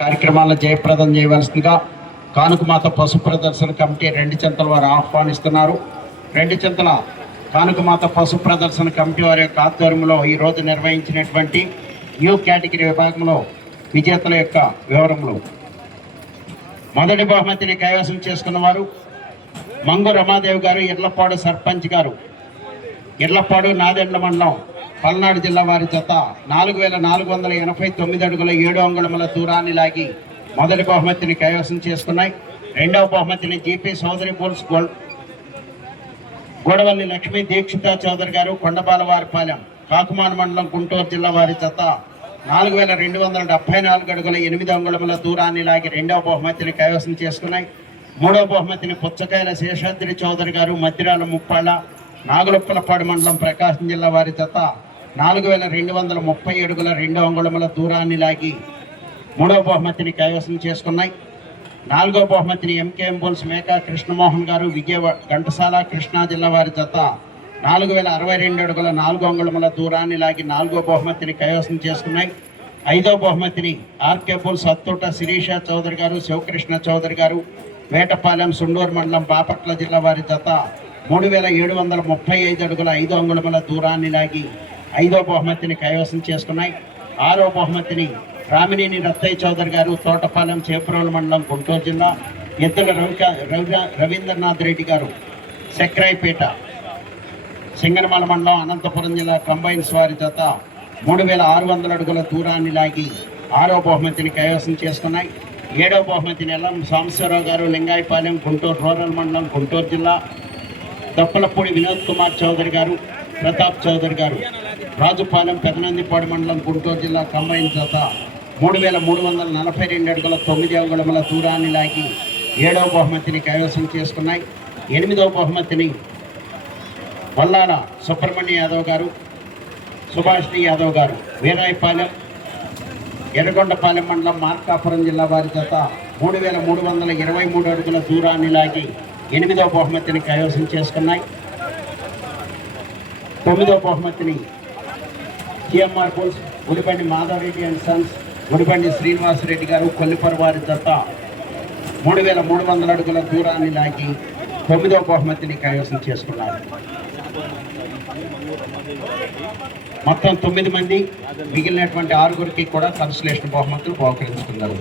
కార్యక్రమాలను జయప్రదం చేయవలసిందిగా కానుకమాత పశు ప్రదర్శన కమిటీ రెండు చెంతల వారు ఆహ్వానిస్తున్నారు. రెండు చెంతల కానుకమాత పశు ప్రదర్శన కమిటీ వారి యొక్క ఆధ్వర్యంలో ఈ రోజు నిర్వహించినటువంటి న్యూ కేటగిరీ విభాగంలో విజేతల యొక్క వివరములు. మొదటి బహుమతిని కైవసం చేసుకున్న వారు మంగు రమాదేవి గారు ఇర్లపాడు సర్పంచ్ గారు. ఇర్లపాడు నాదెండ్ల మండలం పల్నాడు జిల్లా వారి జత నాలుగు వేల నాలుగు వందల ఎనభై తొమ్మిది అడుగుల ఏడు అంగుళముల దూరాన్ని లాగి మొదటి బహుమతిని కైవసం చేసుకున్నాయి. రెండవ బహుమతిని జీపీ సోదరి పోల్స్ గోల్డ్ గోడవల్లి లక్ష్మీ దీక్షిత చౌదరి గారు కొండపాలవారిపాలెం కాకుమాన మండలం గుంటూరు జిల్లా వారి జత నాలుగు వేల రెండు వందల డెబ్బై నాలుగు అడుగుల ఎనిమిది అంగుళముల దూరాన్ని లాగి రెండవ బహుమతిని కైవసం చేసుకున్నాయి. మూడవ బహుమతిని పుచ్చకాయల శేషాద్రి చౌదరి గారు మద్దిరాల ముప్పాళ్ళ నాగులప్పలపాడు మండలం ప్రకాశం జిల్లా వారి జత నాలుగు వేల రెండు వందల ముప్పై అడుగుల రెండు అంగుళముల దూరాన్ని లాగి మూడవ బహుమతిని కైవసం చేసుకున్నాయి. నాలుగో బహుమతిని ఎంకేఎం బోల్స్ మేకా కృష్ణమోహన్ గారు విజయవాడ ఘంటసాల కృష్ణా జిల్లా వారి జత నాలుగు వేల అరవై రెండు అడుగుల నాలుగు అంగుళముల దూరాన్ని లాగి నాలుగో బహుమతిని కైవసం చేసుకున్నాయి. ఐదో బహుమతిని ఆర్కే బోల్స్ అత్తోట శిరీష చౌదరి గారు శివకృష్ణ చౌదరి గారు వేటపాలెం సుండూరు మండలం బాపట్ల జిల్లా వారి జత మూడు వేల ఏడు వందల ముప్పై ఐదు అడుగుల ఐదు అంగుళముల దూరాన్ని లాగి ఐదో బహుమతిని కైవసం చేసుకున్నాయి. ఆరో బహుమతిని రామినేని రత్తయ్య చౌదరి గారు తోటపాలెం చేపురోలు మండలం గుంటూరు జిల్లా ఎద్దుల రవిక రవి రవీంద్రనాథ్ రెడ్డి గారు సెక్రాయిపేట సింగనమల మండలం అనంతపురం జిల్లా కంబైన్స్ వారి జత మూడు వేల ఆరు వందల అడుగుల దూరాన్ని లాగి ఆరో బహుమతిని కైవసం చేసుకున్నాయి. ఏడో బహుమతిని ఎల్లం సాంబశివరావు గారు లింగాయపాలెం గుంటూరు రూరల్ మండలం గుంటూరు జిల్లా దప్పలపూడి వినోద్ కుమార్ చౌదరి గారు ప్రతాప్ చౌదరి గారు. రాజుపాలెం పెదనందిపాడు మండలం గుంటూరు జిల్లా కంబైన్ జత మూడు వేల మూడు వందల నలభై రెండు అడుగుల తొమ్మిది అంగుళముల దూరాన్ని లాగి ఏడవ బహుమతిని కైవసం చేసుకున్నాయి. ఎనిమిదవ బహుమతిని వల్లాల సుబ్రహ్మణ్య యాదవ్ గారు సుభాష్ని యాదవ్ గారు వీరాయపాలెం ఎర్రగొండపాలెం మండలం మార్కాపురం జిల్లా వారి జత మూడు వేల మూడు వందల ఇరవై మూడు అడుగుల దూరాన్ని లాగి ఎనిమిదవ బహుమతిని కైవసం చేసుకున్నాయి. తొమ్మిదో బహుమతిని టిఎంఆర్ పోల్స్ గుడిబండి మాధవరెడ్డి అండ్ సన్స్ గుడిబండి శ్రీనివాసరెడ్డి గారు కొల్లిపరు వారి దత్త మూడు వేల మూడు వందల అడుగుల దూరాన్ని లాగి తొమ్మిదో బహుమతిని కైవసం చేసుకున్నారు. మొత్తం తొమ్మిది మంది మిగిలినటువంటి ఆరుగురికి కూడా కన్సలేషన్ బహుమతులు బహుకరించుకున్నారు